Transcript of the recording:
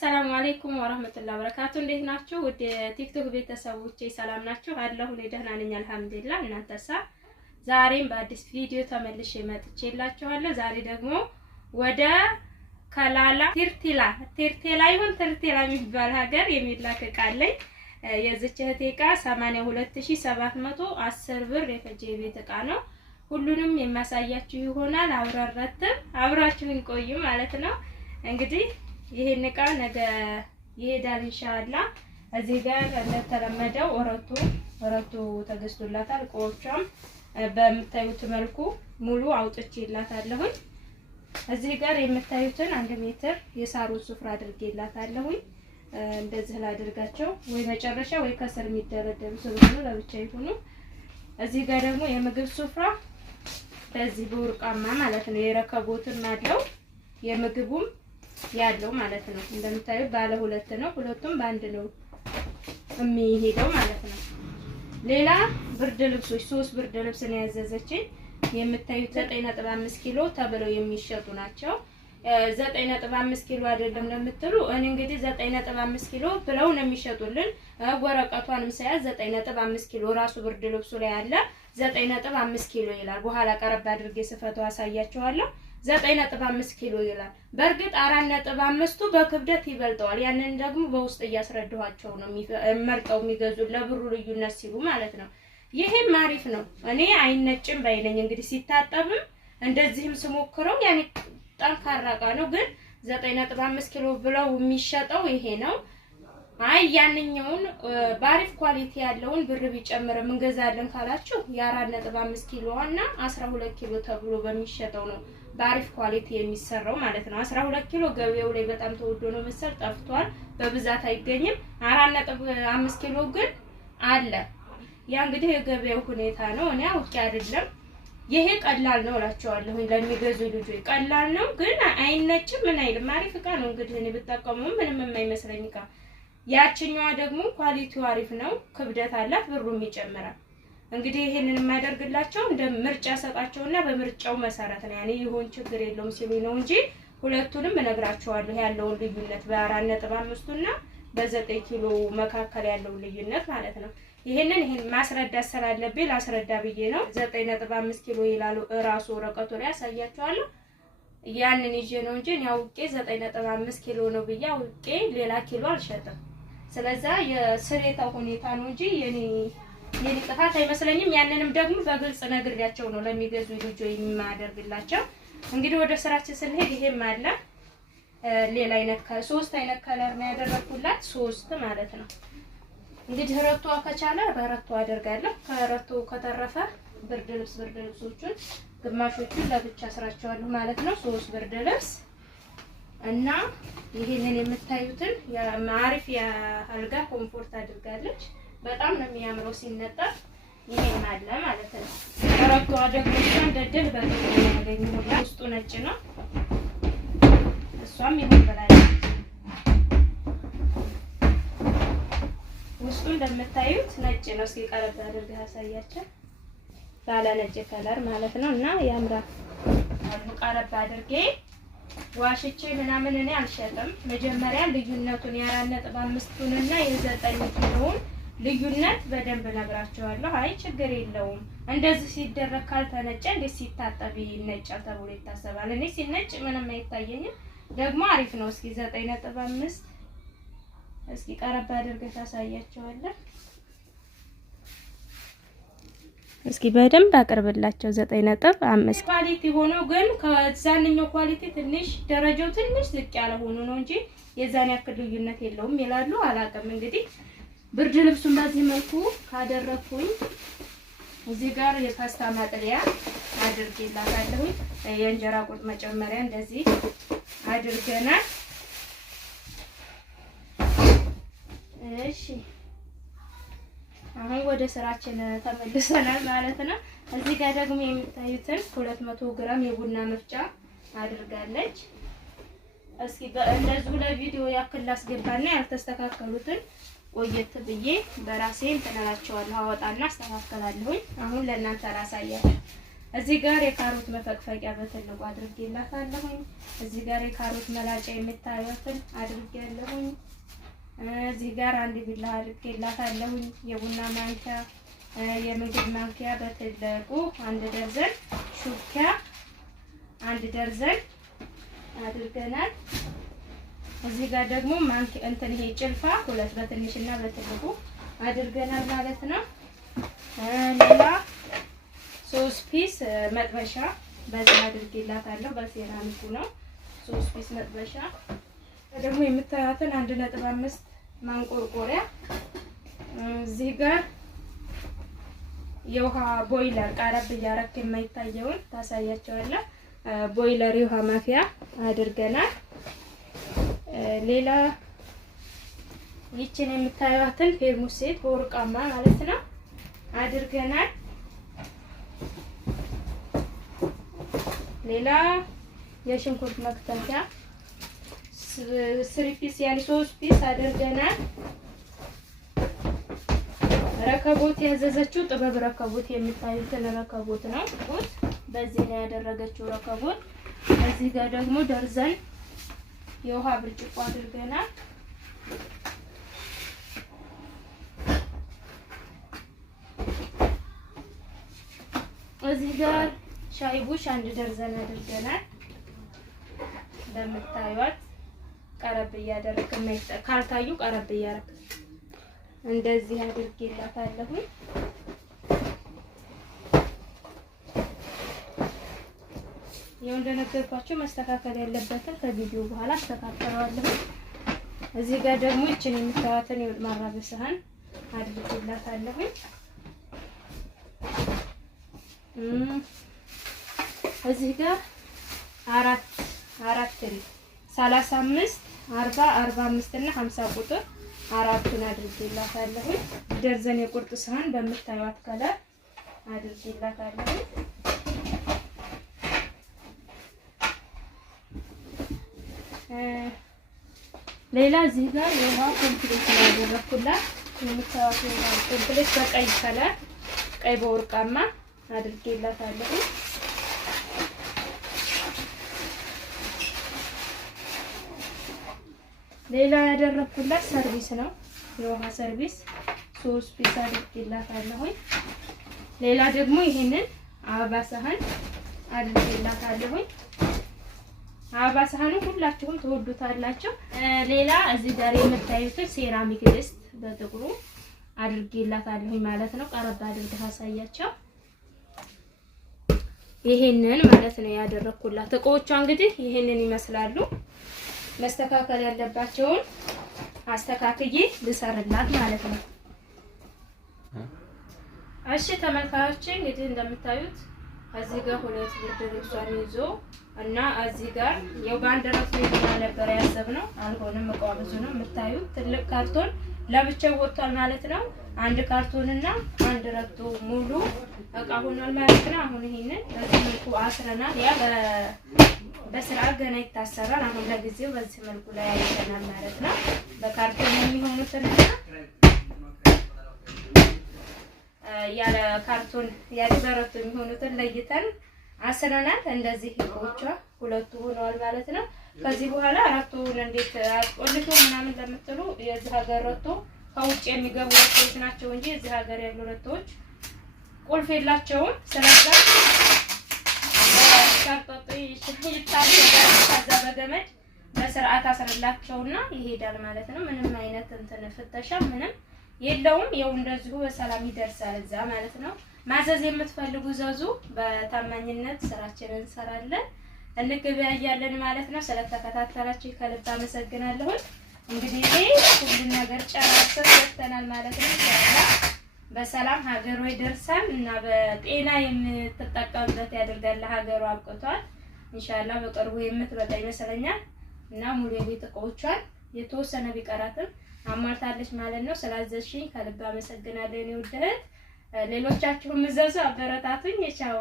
ሰላም አለይኩም ወራህመቱላሂ ወበረካቱ። እንዴት ናችሁ? ወደ ቲክቶክ ቤተሰቦቼ ሰላም ናችሁ? አለሁ እኔ ደህና ነኝ አልሐምዱሊላህ። እናንተሳ? ዛሬም በአዲስ ቪዲዮ ተመልሼ መጥቼላችኋለሁ። ዛሬ ደግሞ ወደ ከላላ ቲርቴላ ይሁን ትርቴላ የሚባል ሀገር የሚላክ እቃ አለኝ። የዚች እህቴ እቃ 82710 ብር የፈጀ የቤት እቃ ነው። ሁሉንም የማሳያችሁ ይሆናል። አብራችሁን ቆዩ ማለት ነው። እንግዲህ ይሄን እቃ ነገ ይሄዳል ኢንሻአላህ። እዚህ ጋር እንደተለመደው ወረቱ ተገዝቶላታል። እቃዎቿም በምታዩት መልኩ ሙሉ አውጥቼላታለሁ። እዚህ ጋር የምታዩትን 1 ሜትር የሳሩን ሱፍራ አድርጌላታለሁ። እንደዚህ ላድርጋቸው ወይ መጨረሻ ወይ ከስር የሚደረደሩ ስለሆነ ለብቻ ይሁኑ። እዚህ ጋር ደግሞ የምግብ ሱፍራ በዚህ በወርቃማ ማለት ነው የረከቦትን አለው የምግቡም ያለው ማለት ነው። እንደምታዩት ባለ ሁለት ነው። ሁለቱም በአንድ ነው የሚሄደው ማለት ነው። ሌላ ብርድ ልብሶች 3 ብርድ ልብስ ነው ያዘዘችኝ። የምታዩት 9.5 ኪሎ ተብለው የሚሸጡ ናቸው። 9.5 ኪሎ አይደለም ለምትሉ እኔ እንግዲህ 9.5 ኪሎ ብለው ነው የሚሸጡልን። ወረቀቷንም ሳያዝ 9.5 ኪሎ ራሱ ብርድ ልብሱ ላይ አለ 9.5 ኪሎ ይላል። በኋላ ቀረብ አድርጌ ስፈተው አሳያችኋለሁ። 9.5 ኪሎ ይላል። በእርግጥ 4.5ቱ በክብደት ይበልጠዋል። ያንን ደግሞ በውስጥ እያስረዳኋቸው ነው መርጠው የሚገዙ ለብሩ ልዩነት ሲሉ ማለት ነው። ይሄም አሪፍ ነው። እኔ አይነጭም ባይነኝ እንግዲህ ሲታጠብም እንደዚህም ስሞክረው ያኔ ጠንካራ እቃ ነው። ግን 9.5 ኪሎ ብለው የሚሸጠው ይሄ ነው። አይ ያንኛውን ባሪፍ ኳሊቲ ያለውን ብር ቢጨምርም እንገዛለን ካላችሁ የ4.5 ኪሎ እና 12 ኪሎ ተብሎ በሚሸጠው ነው ባሪፍ ኳሊቲ የሚሰራው ማለት ነው። 12 ኪሎ ገበያው ላይ በጣም ተወዶ ነው መሰል ጠፍቷል፣ በብዛት አይገኝም። 4.5 ኪሎ ግን አለ። ያ እንግዲህ የገበያው ሁኔታ ነው። እኔ አውቄ አይደለም። ይሄ ቀላል ነው እላቸዋለሁ ለሚገዙ ልጆች ቀላል ነው፣ ግን አይነጭም ምን አይልም። አሪፍ እቃ ነው እንግዲህ እኔ ብጠቀመው ምንም የማይመስለኝ እቃ። ያችኛዋ ደግሞ ኳሊቲው አሪፍ ነው፣ ክብደት አላት፣ ብሩም ይጨምራል። እንግዲህ ይሄንን የማደርግላቸው እንደ ምርጫ ሰጣቸውና በምርጫው መሰረት ነው ያኔ ይሁን ችግር የለውም ሲሉ ነው እንጂ ሁለቱንም እነግራቸዋለሁ ያለውን ልዩነት በ4.5 እና በ9 ኪሎ መካከል ያለውን ልዩነት ማለት ነው። ይሄን ማስረዳት ስላለብኝ ላስረዳ ብዬ ነው። 9.5 ኪሎ ይላሉ ራሱ ወረቀቱ ላይ ያሳያቸዋለሁ። ያንን ይዤ ነው እንጂ እኔ አውቄ 9.5 ኪሎ ነው ብዬ አውቄ ሌላ ኪሎ አልሸጥም። ስለዚህ የስሬታው ሁኔታ ነው እንጂ የኔ ጥፋት አይመስለኝም። ያንንም ደግሞ በግልጽ ነግሬያቸው ነው ለሚገዙ ልጆች የማደርግላቸው። እንግዲህ ወደ ስራችን ስንሄድ ይሄም አለ ሌላ አይነት 3 አይነት ከለር ነው ያደረኩላት 3 ማለት ነው። እንግዲህ ረቷ ከቻለ በረቷ አደርጋለሁ። ከረቶ ከተረፈ ብርድ ልብሶቹን ግማሾቹን ለብቻ ስራቸዋለሁ ማለት ነው። 3 ብርድ ልብስ እና ይሄንን የምታዩትን የማሪፍ የአልጋ ኮምፎርት አድርጋለች። በጣም ነው የሚያምረው ሲነጠፍ። ይሄን አለ ማለት ነው። ረቷ ደግሞ እንደድል በጥሩ ያገኘው ውስጡ ነጭ ነው። እሷም ይሁን ብላለች። ውስጡ እንደምታዩት ነጭ ነው። እስኪ ቀረብ አድርገህ ያሳያችሁ ባለ ነጭ ከለር ማለት ነው። እና ያምራል። ቀረብ አድርጌ ዋሽቼ ምናምን እኔ አልሸጥም። መጀመሪያ ልዩነቱን የ4.5ቱን እና የ9 ኪሎውን ልዩነት በደንብ ነግራቸዋለሁ። አይ ችግር የለውም እንደዚህ ሲደረግ ካልተነጨ እንዴ ሲታጠብ ይነጫል ተብሎ ይታሰባል። እኔ ሲነጭ ምንም አይታየኝም። ደግሞ አሪፍ ነው። እስኪ 9.5 እስኪ ቀረብ አድርገህ ታሳያቸዋለህ። እስኪ በደንብ አቀርብላቸው 9.5 ኳሊቲ ሆኖ ግን ከዛንኛው ኳሊቲ ትንሽ ደረጃው ትንሽ ዝቅ ያለ ሆኖ ነው እንጂ የዛን ያክል ልዩነት የለውም ይላሉ። አላውቅም እንግዲህ ብርድ ልብሱን በዚህ መልኩ ካደረኩኝ እዚህ ጋር የፓስታ ማጥለያ አድርጌላታለሁ። የእንጀራ ቁርጥ መጨመሪያ እንደዚህ አድርገናል። እሺ አሁን ወደ ስራችን ተመልሰናል ማለት ነው። እዚህ ጋር ደግሞ የምታዩትን 200 ግራም የቡና መፍጫ አድርጋለች። እስኪ እንደዚሁ ለቪዲዮ ያክል ላስገባና ያልተስተካከሉትን ቆየት ብዬ በራሴ እንተናላቸዋለሁ አወጣና አስተካክላለሁ። አሁን ለእናንተ ራሳያችሁ እዚህ ጋር የካሮት መፈቅፈቂያ በትልቁ አድርጌላታለሁኝ። እዚህ ጋር የካሮት መላጫ የምታዩትን አድርጌያለሁኝ። እዚህ ጋር አንድ ቢላ አድርጌላታለሁኝ። የቡና ማንኪያ፣ የምግብ ማንኪያ በትልቁ 1 ደርዘን፣ ሹኪያ 1 ደርዘን አድርገናል። እዚህ ጋር ደግሞ ማንኪያ እንትን ይሄ ጭልፋ 2 በትንሽና በትልቁ አድርገናል ማለት ነው። ሌላ 3 ፒስ መጥበሻ በዚህ አድርጌላታለሁ። በሴራሚኩ ነው 3 ፒስ መጥበሻ። ደግሞ የምታዩትን 1.5 ማንቆርቆሪያ። እዚህ ጋር የውሃ ቦይለር ቀረብ እያረክ የማይታየውን ታሳያቸዋለህ። ቦይለር የውሃ ማፊያ አድርገናል። ሌላ ይችን የምታዩትን ፌርሙስ ሴት በወርቃማ ማለት ነው አድርገናል። ሌላ የሽንኩርት መክተፊያ 3 ፒስ ያኔ 3 ፒስ አድርገናል። ረከቦት ያዘዘችው ጥበብ ረከቦት የምታዩትን ረከቦት ነው። በዚህ ላይ ያደረገችው ረከቦት። እዚህ ጋር ደግሞ ደርዘን የውሃ ብርጭቆ አድርገናል። እዚህ ጋር ሻይ ቡሽ 1 ደርዘን አድርገናል። እንደምታዩት ቀረብ እያደረክ ካልታዩ ቀረብ እያደረክ እንደዚህ አድርጌላታለሁ። ያው እንደነገርኳችሁ መስተካከል ያለበትን ከቪዲዮ በኋላ አስተካክለዋለሁ። እዚህ ጋር ደግሞ እቺን የምታዩትን የወጥ ማራቢያ ሰሃን አድርጌላታለሁ። እዚህ ጋር 4 35 40 45 እና 50 ቁጥር 4ን አድርጌላታለሁ። ደርዘን የቁርጥ ሰሃን በምታዩት ከለር አድርጌላታለሁ። ሌላ እዚህ ጋር የውሃ ኮምፕሌት ነው ያደረኩላት። የምታዩት የውሃ ኮምፕሌት በቀይ ከለር ቀይ በወርቃማ አድርጌላታለሁ። ሌላ ያደረኩላት ሰርቪስ ነው፣ የውሃ ሰርቪስ 3 ፒስ አድርጌላታለሁ። ሌላ ደግሞ ይሄንን አበባ ሰሃን አድርጌላታለሁ። አበባ ሰሃኑ ሁላችሁም ትወዱታላችሁ። ሌላ እዚህ ጋር የምታዩት ሴራሚክ ድስት በጥቁሩ አድርጌላታለሁ ማለት ነው። ቀረብ አድርገህ አሳያቸው። ይሄንን ማለት ነው ያደረኩላት። እቃዎቿ እንግዲህ ይሄንን ይመስላሉ። መስተካከል ያለባቸውን አስተካክዬ ልሰርላት ማለት ነው። እሺ ተመልካቾቼ እንግዲህ እንደምታዩት እዚህ ጋር 2 ብርድ ልብሷን ይዞ እና እዚህ ጋር የው ባንደረት ነበር ያሰብነው፣ አልሆነም። እቃው ብዙ ነው የምታዩት። ትልቅ ካርቶን ለብቻው ወጥቷል ማለት ነው። 1 ካርቶን እና 1 ረቶ ሙሉ እቃ ሆኗል ማለት ነው። አሁን ይሄንን በዚህ መልኩ አስረናል። ያ በስርዓት ገና ይታሰራል። አሁን ለጊዜው በዚህ መልኩ ላይ አይተናል ማለት ነው። በካርቶን የሚሆኑትና ያለ ካርቶን ያደረቱ የሚሆኑትን ለይተን አስረናል። እንደዚህ እቃዎቿ 2 ሆነዋል ማለት ነው። ከዚህ በኋላ 4ቱን እንዴት አስቆልቶ ምናምን ለምትሉ የዚህ ሀገር ረቶ ከውጭ የሚገቡ ረቶች ናቸው እንጂ እዚህ ሀገር ያሉ ረቶች ቁልፍ የላቸውም። ስለዚህ ካርቶቶ ይታሰራል። ከዛ በገመድ በስርዓት አስረላቸውና ይሄዳል ማለት ነው። ምንም አይነት እንትን ፍተሻ ምንም የለውም። ያው እንደዚሁ በሰላም ይደርሳል እዛ ማለት ነው። ማዘዝ የምትፈልጉ ዘዙ። በታማኝነት ስራችንን እንሰራለን፣ እንገበያያለን ማለት ነው። ስለተከታተላችሁ ከልብ አመሰግናለሁ። እንግዲህ ሁሉን ነገር ጨራርሰን ወጥተናል ማለት ነው። በሰላም ሀገሯ ይደርሳል እና በጤና የምትጠቀምበት ያደርጋል። ሀገሯ አብቅቷል። ኢንሻአላህ በቅርቡ የምትበጣ ይመስለኛል እና ሙሉ የቤት እቃዎቿን የተወሰነ ቢቀራትም አሟልታለች ማለት ነው። ስላዘዝሽኝ ከልብ አመሰግናለሁ። እኔ ውድ እህት ሌሎቻችሁም እዘዙ፣ አበረታቱኝ። ቻው